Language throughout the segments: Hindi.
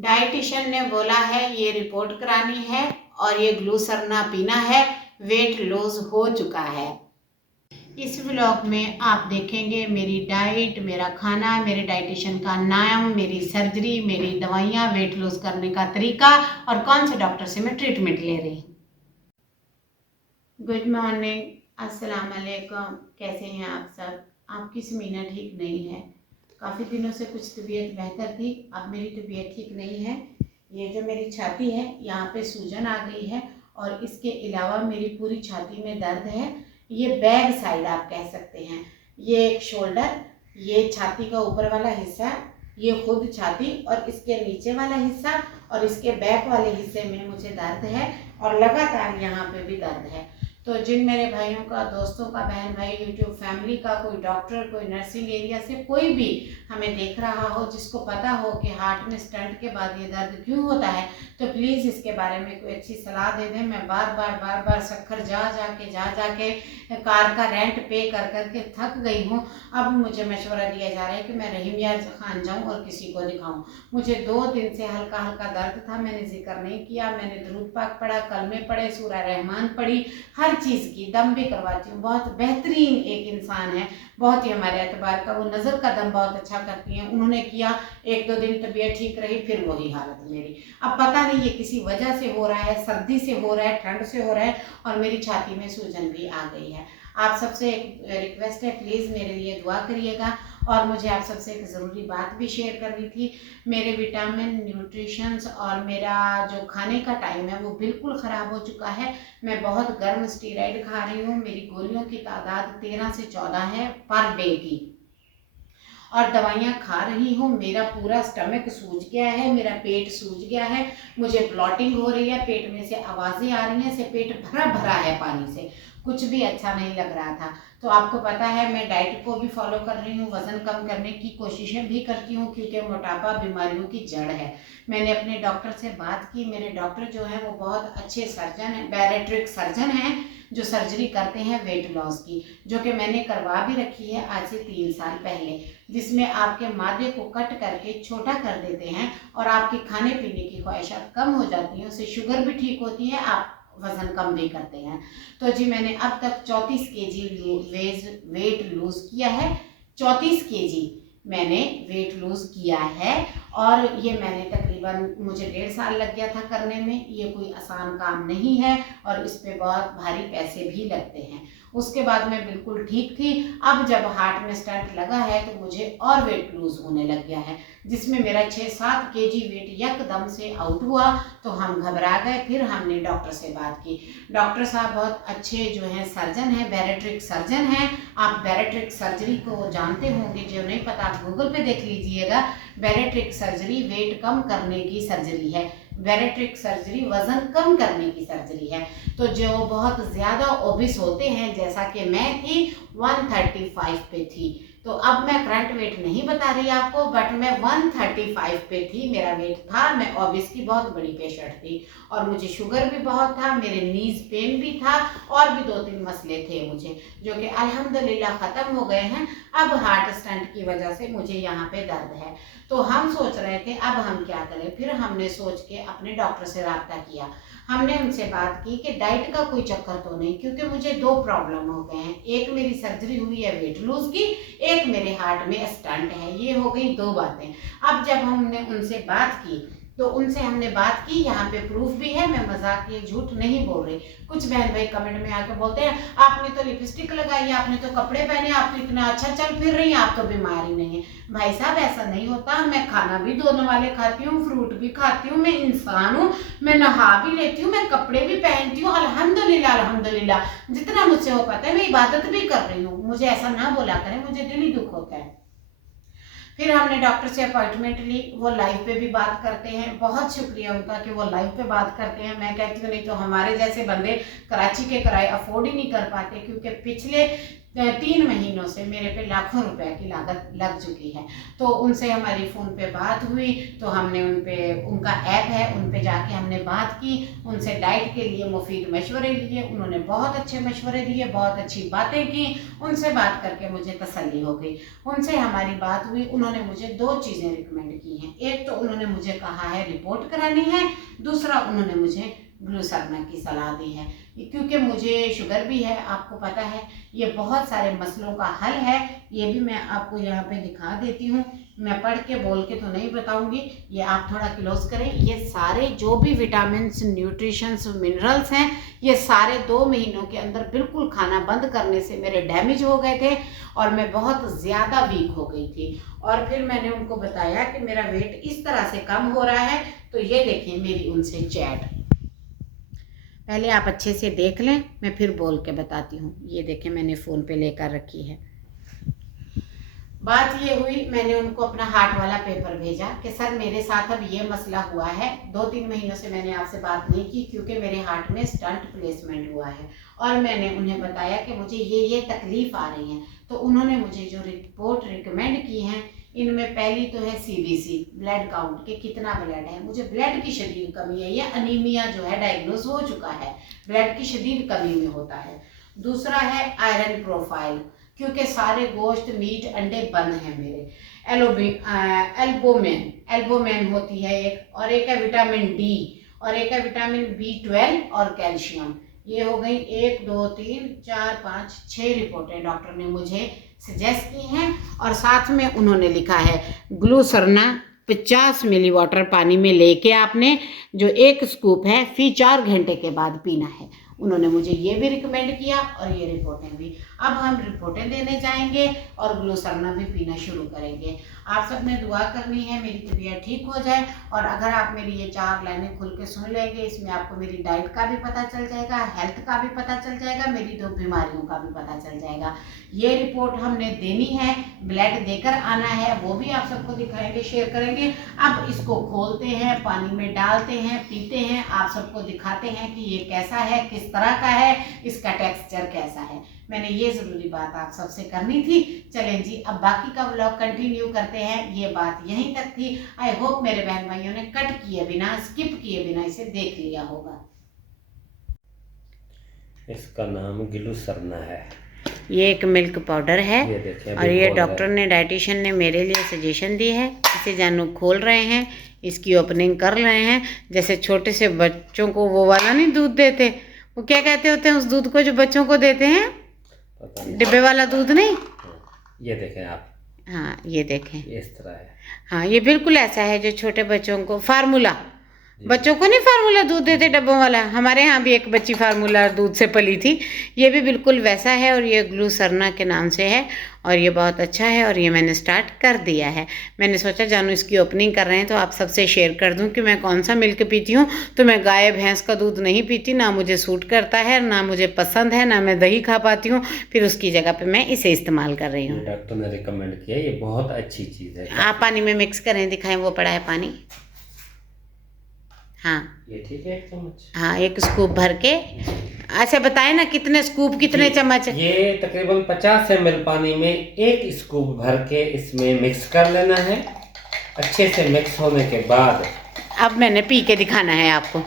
डाइटिशियन ने बोला है ये रिपोर्ट करानी है और ये ग्लूसरना पीना है, वेट लॉस हो चुका है। इस व्लॉग में आप देखेंगे मेरी डाइट, मेरा खाना, मेरे डाइटिशियन का नाम, मेरी सर्जरी, मेरी दवाइयाँ, वेट लॉस करने का तरीका और कौन से डॉक्टर से मैं ट्रीटमेंट ले रही हूँ। गुड मॉर्निंग, अस्सलाम वालेकुम। कैसे हैं आप सब? आपकी समीना ठीक नहीं है, काफ़ी दिनों से कुछ तबीयत बेहतर थी, अब मेरी तबीयत ठीक नहीं है। ये जो मेरी छाती है यहाँ पे सूजन आ गई है और इसके अलावा मेरी पूरी छाती में दर्द है। ये बैक साइड आप कह सकते हैं। ये एक शोल्डर, ये छाती का ऊपर वाला हिस्सा, ये खुद छाती और इसके नीचे वाला हिस्सा और इसके बैक वाले हिस्से में मुझे दर्द है और लगातार यहाँ पे भी दर्द है। तो जिन मेरे भाइयों का, दोस्तों का, बहन भाई, यूट्यूब फैमिली का, कोई डॉक्टर, कोई नर्सिंग एरिया से कोई भी हमें देख रहा हो, जिसको पता हो कि हार्ट में स्टंट के बाद ये दर्द क्यों होता है, तो प्लीज़ इसके बारे में कोई अच्छी सलाह दे दें। मैं बार बार सक्खर जा जाके कार का रेंट पे कर करके थक गई हूँ। अब मुझे मशवरा दिया जा रहा है कि मैं रहीम यार खान जाऊँ और किसी को दिखाऊँ। मुझे 2 दिन से हल्का हल्का दर्द था, मैंने जिक्र नहीं किया। मैंने दुरूद पाक पढ़ा, कलमे पढ़े, सूरह रहमान पढ़ी, हर चीज़ की दम भी करवाती हूँ। बहुत बेहतरीन एक इंसान है, बहुत ही हमारे एतबार का। वो नज़र का दम बहुत अच्छा करती हैं। उन्होंने किया, 1-2 दिन तबीयत ठीक रही, फिर वही हालत मेरी। अब पता नहीं ये किसी वजह से हो रहा है, सर्दी से हो रहा है, ठंड से हो रहा है और मेरी छाती में सूजन भी आ गई है। आप सबसे एक रिक्वेस्ट है, प्लीज़ मेरे लिए दुआ करिएगा। और मुझे आप सबसे एक ज़रूरी बात भी शेयर करनी थी। मेरे विटामिन, न्यूट्रिशंस और मेरा जो खाने का टाइम है वो बिल्कुल ख़राब हो चुका है। मैं बहुत गर्म स्टीरॉइड खा रही हूँ। मेरी गोलियों की तादाद 13 से 14 है पर डे की और दवाइयाँ खा रही हूँ। मेरा पूरा स्टमक सूज गया है, मेरा पेट सूज गया है, मुझे ब्लॉटिंग हो रही है, पेट में से आवाज़ें आ रही हैं, से पेट भरा भरा है पानी से, कुछ भी अच्छा नहीं लग रहा था। तो आपको पता है मैं डाइट को भी फॉलो कर रही हूँ, वज़न कम करने की कोशिशें भी करती हूँ क्योंकि मोटापा बीमारियों की जड़ है। मैंने अपने डॉक्टर से बात की। मेरे डॉक्टर जो हैं वो बहुत अच्छे सर्जन हैं, बैरिएट्रिक सर्जन हैं, जो सर्जरी करते हैं वेट लॉस की, जो कि मैंने करवा भी रखी है आज से 3 साल पहले, जिसमें आपके मादे को कट करके छोटा कर देते हैं और आपकी खाने पीने की ख्वाहिशात कम हो जाती हैं, उससे शुगर भी ठीक होती है, आप वज़न कम भी करते हैं। तो जी मैंने अब तक 34 केजी वेट लूज़ किया है। 34 केजी मैंने वेट लूज़ किया है और ये मैंने तकरीबन, मुझे 1.5 साल लग गया था करने में। ये कोई आसान काम नहीं है और इस पे बहुत भारी पैसे भी लगते हैं। उसके बाद मैं बिल्कुल ठीक थी। अब जब हार्ट में स्टंट लगा है तो मुझे और वेट लूज़ होने लग गया है, जिसमें मेरा 6-7 केजी वेट यकदम से आउट हुआ। तो हम घबरा गए, फिर हमने डॉक्टर से बात की। डॉक्टर साहब बहुत अच्छे जो हैं सर्जन हैं, बैरिएट्रिक सर्जन हैं। आप बैरिएट्रिक सर्जरी को जानते होंगे, जो नहीं पता आप गूगल पे देख लीजिएगा। बैरिएट्रिक सर्जरी वेट कम करने की सर्जरी है। बैरिएट्रिक सर्जरी वज़न कम करने की सर्जरी है। तो जो बहुत ज़्यादा ओबिस होते हैं, जैसा कि मैं थी, 135 पे थी, तो अब मैं करंट वेट नहीं बता रही आपको, बट मैं 135 पे थी, मेरा वेट था। मैं ओबिस की बहुत बड़ी पेशेंट थी और मुझे शुगर भी बहुत था, मेरे नीज पेन भी था और भी 2-3 मसले थे मुझे, जो कि अल्हम्दुलिल्लाह ख़त्म हो गए हैं। अब हार्ट स्टंट की वजह से मुझे यहाँ पे दर्द है। तो हम सोच रहे थे अब हम क्या करें। फिर हमने सोच के अपने डॉक्टर से रब्ता किया। हमने उनसे बात की कि डाइट का कोई चक्कर तो नहीं, क्योंकि मुझे 2 प्रॉब्लम हो गए हैं। एक मेरी सर्जरी हुई है वेट लूज की, एक मेरे हार्ट में स्टंट है। ये हो गई 2 बातें। अब जब हमने उनसे बात की तो उनसे हमने बात की, यहाँ पे प्रूफ भी है, मैं मजाक ये झूठ नहीं बोल रही। कुछ बहन भाई कमेंट में आकर बोलते हैं आपने तो लिपस्टिक लगाई, आपने तो कपड़े पहने, आप तो इतना अच्छा चल फिर रही हैं, आप तो बीमार ही नहीं है। भाई साहब ऐसा नहीं होता। मैं खाना भी दोनों वाले खाती हूँ, फ्रूट भी खाती हूँ, मैं इंसान हूँ, मैं नहा भी लेती हूँ, मैं कपड़े भी पहनती हूँ, अल्हम्दुलिल्लाह अल्हम्दुलिल्लाह, जितना मुझसे हो पाता है। मैं इबादत भी कर रही हूँ, मुझे ऐसा ना बोला करें, मुझे दिली दुख होता है। फिर हमने डॉक्टर से अपॉइंटमेंट ली। वो लाइव पे भी बात करते हैं, बहुत शुक्रिया उनका कि वो लाइव पे बात करते हैं। मैं कहती हूँ नहीं तो हमारे जैसे बंदे कराची के किराए अफोर्ड ही नहीं कर पाते, क्योंकि पिछले 3 महीनों से मेरे पे लाखों रुपए की लागत लग चुकी है। तो उनसे हमारी फ़ोन पे बात हुई, तो हमने उनका ऐप है, उन पे जाके हमने बात की, उनसे डाइट के लिए मुफीद मशवरे लिए। उन्होंने बहुत अच्छे मशवरे दिए, बहुत अच्छी बातें की। उनसे बात करके मुझे तसल्ली हो गई। उनसे हमारी बात हुई, उन्होंने मुझे 2 चीज़ें रिकमेंड की हैं। एक तो उन्होंने मुझे कहा है रिपोर्ट करानी है, दूसरा उन्होंने मुझे ग्लूसर्ना की सलाह दी है, क्योंकि मुझे शुगर भी है, आपको पता है। ये बहुत सारे मसलों का हल है। ये भी मैं आपको यहाँ पे दिखा देती हूँ। मैं पढ़ के बोल के तो नहीं बताऊंगी, ये आप थोड़ा क्लोज करें। ये सारे जो भी विटामिन्स, न्यूट्रिशंस, मिनरल्स हैं, ये सारे 2 महीनों के अंदर बिल्कुल खाना बंद करने से मेरे डैमेज हो गए थे और मैं बहुत ज़्यादा वीक हो गई थी। और फिर मैंने उनको बताया कि मेरा वेट इस तरह से कम हो रहा है। तो ये देखें मेरी उनसे चैट, पहले आप अच्छे से देख लें, मैं फिर बोल के बताती हूँ। ये देखें मैंने फ़ोन पे लेकर रखी है। बात ये हुई, मैंने उनको अपना हार्ट वाला पेपर भेजा कि सर मेरे साथ अब ये मसला हुआ है। 2-3 महीनों से मैंने आपसे बात नहीं की क्योंकि मेरे हार्ट में स्टंट प्लेसमेंट हुआ है। और मैंने उन्हें बताया कि मुझे ये तकलीफ़ आ रही है। तो उन्होंने मुझे जो रिपोर्ट रिकमेंड की हैं, इनमें पहली तो है CBC, ब्लड काउंट के कितना ब्लड है। मुझे ब्लड की शदीद कमी है, ये अनीमिया जो है डायग्नोज हो चुका है, ब्लड की शदीद कमी में होता है। दूसरा है आयरन प्रोफाइल, क्योंकि सारे गोश्त, मीट, अंडे बंद हैं मेरे। एल्बोमेन होती है एक, और एक है विटामिन D, और एक है विटामिन B12 और कैल्शियम। ये हो गई 1 2 3 4 5 6 रिपोर्टें डॉक्टर ने मुझे सजेस्ट की हैं। और साथ में उन्होंने लिखा है ग्लूसर्ना 50 मिली वाटर पानी में लेके आपने जो 1 स्कूप है फी 4 घंटे के बाद पीना है। उन्होंने मुझे ये भी रिकमेंड किया और ये रिपोर्टें भी। अब हम रिपोर्टें देने जाएंगे और ग्लूसर्ना भी पीना शुरू करेंगे। आप सब ने दुआ करनी है मेरी तबीयत ठीक हो जाए। और अगर आप मेरी ये 4 लाइनें खुल के सुन लेंगे, इसमें आपको मेरी डाइट का भी पता चल जाएगा, हेल्थ का भी पता चल जाएगा, मेरी 2 बीमारियों का भी पता चल जाएगा। ये रिपोर्ट हमने देनी है, ब्लड देकर आना है, वो भी आप सबको दिखाएंगे, शेयर करेंगे। अब इसको खोलते हैं, पानी में डालते हैं, पीते हैं, आप सबको दिखाते हैं कि ये कैसा है, किस तरह का है, इसका टेक्सचर कैसा है। मैंने ये ज़रूरी बात आप सबसे करनी थी। चलें जी, अब बाकी का व्लॉग कंटिन्यू करते हैं। ये बात यहीं तक थी। आई होप मेरे बहन भाइयों ने कट किए बिना, स्किप किए बिना इसे देख लिया होगा। इसका नाम ग्लूसर्ना है। ये एक मिल्क पाउडर है और ये डॉक्टर ने, डाइटिशियन ने मेरे लिए सजेशन दी है। इसे जानू खोल रहे हैं, इसकी ओपनिंग कर रहे हैं। जैसे छोटे से बच्चों को वो वाला नहीं दूध देते, वो क्या कहते होते हैं उस दूध को जो बच्चों को देते हैं, डिब्बे वाला दूध नहीं। ये देखें आप, हाँ ये देखें, इस तरह है। हाँ ये बिल्कुल ऐसा है जो छोटे बच्चों को, फार्मूला, बच्चों को नहीं फार्मूला दूध देते डब्बों वाला। हमारे यहाँ भी एक बच्ची फार्मूला दूध से पली थी, ये भी बिल्कुल वैसा है। और ये ग्लूसर्ना के नाम से है और ये बहुत अच्छा है। और ये मैंने स्टार्ट कर दिया है। मैंने सोचा जानू इसकी ओपनिंग कर रहे हैं तो आप सबसे शेयर कर दूं कि मैं कौन सा मिल्क पीती हूँ। तो मैं गाय भैंस का दूध नहीं पीती, ना मुझे सूट करता है, ना मुझे पसंद है, ना मैं दही खा पाती हूँ। फिर उसकी जगह पर मैं इसे इस्तेमाल कर रही हूँ। डॉक्टर ने रिकमेंड किया, ये बहुत अच्छी चीज़ है। आप पानी में मिक्स करें, दिखाएं, वो पड़ा है पानी। हाँ ये ठीक है, 1 चम्मच। हाँ 1 स्कूप भर के। अच्छा बताएं ना कितने स्कूप, कितने चम्मच? ये तकरीबन 50 ml पानी में 1 स्कूप भर के इसमें मिक्स कर लेना है। अच्छे से मिक्स होने के बाद अब मैंने पी के दिखाना है आपको।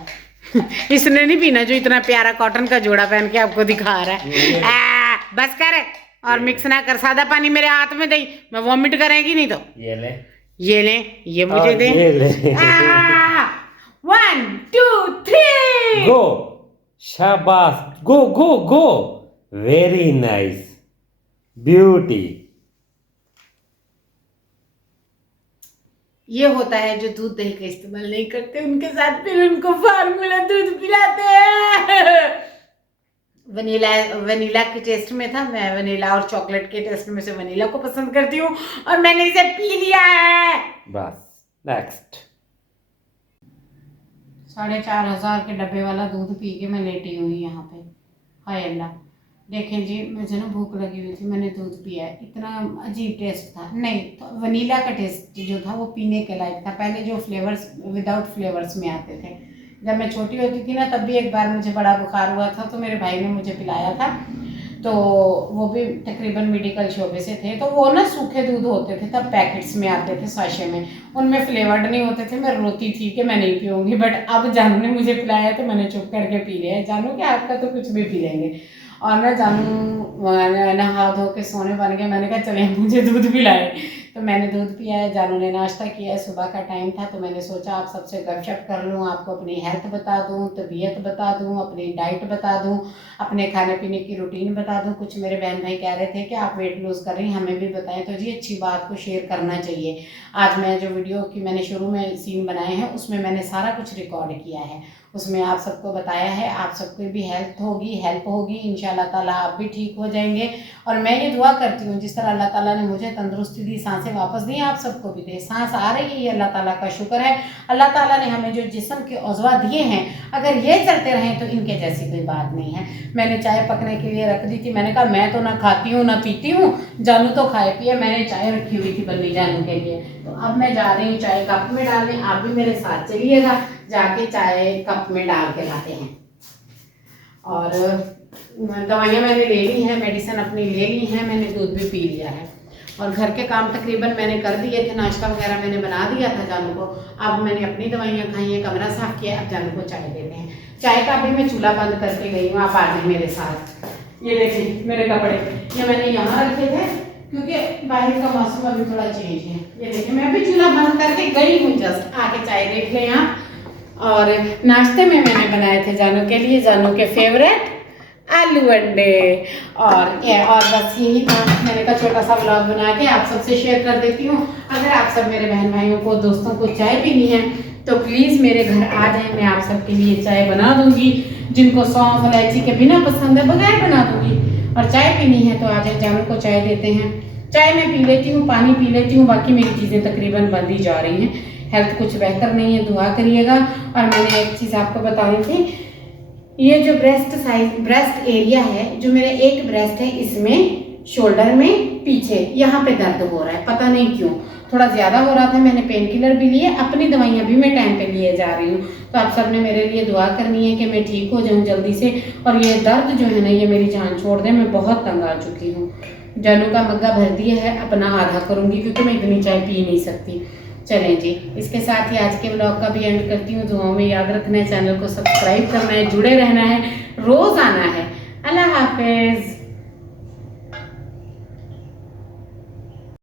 इसने नहीं पीना जो इतना प्यारा कॉटन का जोड़ा पहन के आपको दिखा रहा है। बस कर और मिक्स ना कर, सादा पानी मेरे हाथ में दे, मैं वॉमिट करेंगी नहीं तो। ये ले, ये ले, ये मुझे दे। 1 2 3 गो, शाबाश, गो गो गो, वेरी नाइस, ब्यूटी। ये होता है जो दूध दही का इस्तेमाल नहीं करते, उनके साथ फिर उनको फार्मूला दूध पिलाते हैं। वनीला के टेस्ट में था, मैं वनीला और चॉकलेट के टेस्ट में से वनीला को पसंद करती हूँ और मैंने इसे पी लिया है। बस नेक्स्ट। 4500 के डब्बे वाला दूध पी के मैं लेटी हुई यहाँ पे। हाय अल्लाह, देखें जी, मुझे ना भूख लगी हुई थी, मैंने दूध पिया है। इतना अजीब टेस्ट था, नहीं तो वनीला का टेस्ट जो था वो पीने के लायक था। पहले जो फ्लेवर्स विदाउट फ्लेवर्स में आते थे, जब मैं छोटी होती थी ना, तब भी एक बार मुझे बड़ा बुखार हुआ था तो मेरे भाई ने मुझे पिलाया था। तो वो भी तकरीबन मेडिकल शोबे से थे। तो वो ना सूखे दूध होते थे, तब पैकेट्स में आते थे साशे में, उनमें फ्लेवर्ड नहीं होते थे। मैं रोती थी कि मैं नहीं पीऊँगी, बट अब जानू ने मुझे पिलाया तो मैंने चुप करके पी लिया है। जानू कि आपका तो कुछ भी पी लेंगे। और ना जानू नहा धो के सोने बन गए। मैंने कहा चले मुझे दूध पिलाए, तो मैंने दूध पिया है। जानू ने नाश्ता किया है, सुबह का टाइम था तो मैंने सोचा आप सबसे गपशप कर लूँ, आपको अपनी हेल्थ बता दूँ, तबीयत बता दूँ, अपनी डाइट बता दूँ, अपने खाने पीने की रूटीन बता दूँ। कुछ मेरे बहन भाई कह रहे थे कि आप वेट लूज़ कर रही हैं, हमें भी बताएं। तो जी अच्छी बात को शेयर करना चाहिए। आज मैं जो वीडियो की मैंने शुरू में सीन बनाए हैं उसमें मैंने सारा कुछ रिकॉर्ड किया है, उसमें आप सबको बताया है। आप सबको भी हेल्प होगी इंशाल्लाह ताला, आप भी ठीक हो जाएंगे। और मैं ये दुआ करती हूँ जिस तरह अल्लाह ताला ने मुझे तंदुरुस्ती दी, सांसें वापस दी, आप सबको भी दे। सांस आ रही है, अल्लाह ताला का शुक्र है। अल्लाह ताला ने हमें जो जिस्म के औज़वा दिए हैं, अगर ये चलते रहें तो इनके जैसी कोई बात नहीं है। मैंने चाय पकने के लिए रख दी थी। मैंने कहा मैं तो ना खाती हूँ ना पीती हूँ, जानू तो खाए पिए। मैंने चाय रखी हुई थी बल्ली जानू के लिए। तो अब मैं जा रही हूँ चाय कप में डालने, आप भी मेरे साथ चलिएगा, जाके चाय कप में डाल के लाते हैं। और दवाइयाँ मैंने ले ली हैं, मेडिसिन अपनी ले ली हैं, मैंने दूध भी पी लिया है। और घर के काम तकरीबन मैंने कर दिए थे, नाश्ता वगैरह मैंने बना दिया था जानू को। अब मैंने अपनी दवाइयाँ खाई हैं, कमरा साफ किया, अब जानू को चाय देते हैं। चाय का भी मैं चूल्हा बंद करके गई हूँ, आप आ गए मेरे साथ। ये देखिए मेरे कपड़े, ये मैंने यहाँ रखे थे क्योंकि बाहर का मौसम अभी थोड़ा चेंज है। ये देखिए मैं भी चूल्हा बंद करके गई हूँ, जस्ट आके चाय देख लें आप। और नाश्ते में मैंने बनाए थे जानू के लिए, जानू के फेवरेट आलू अंडे। और बस यही था, मैंने कहा छोटा सा व्लॉग बना के आप सबसे शेयर कर देती हूँ। अगर आप सब मेरे बहन भाइयों को, दोस्तों को चाय पीनी है तो प्लीज़ मेरे घर आ जाए, मैं आप सबके लिए चाय बना दूँगी। जिनको सौंफ इलायची के बिना पसंद है बगैर बना दूँगी। और चाय पीनी है तो आ जाए, जानू को चाय देते हैं। चाय मैं पी लेती हूँ, पानी पी लेती हूँ, बाकी मेरी चीज़ें तकरीबन बंद ही जा रही हैं। हेल्थ कुछ बेहतर नहीं है, दुआ करिएगा। और मैंने एक चीज़ आपको बतानी थी, ये जो ब्रेस्ट एरिया है, जो मेरे एक ब्रेस्ट है, इसमें शोल्डर में पीछे यहाँ पे दर्द हो रहा है, पता नहीं क्यों, थोड़ा ज़्यादा हो रहा था। मैंने पेन किलर भी लिए, अपनी दवाइयाँ भी मैं टाइम पे लिए जा रही हूँ। तो आप सब ने मेरे लिए दुआ करनी है कि मैं ठीक हो जाऊँ जल्दी से। और ये दर्द जो है ना, ये मेरी जान छोड़ दे, मैं बहुत तंग आ चुकी हूँ। जानू का मग्गा भर दिया है, अपना आधा करूँगी क्योंकि मैं इतनी चाय पी नहीं सकती। चलें जी, इसके साथ ही आज के ब्लॉग का भी एंड करती हूँ। दुआओं में याद रखना है, चैनल को सब्सक्राइब करना है, जुड़े रहना है, रोज़ आना है। अल्लाह हाफिज़।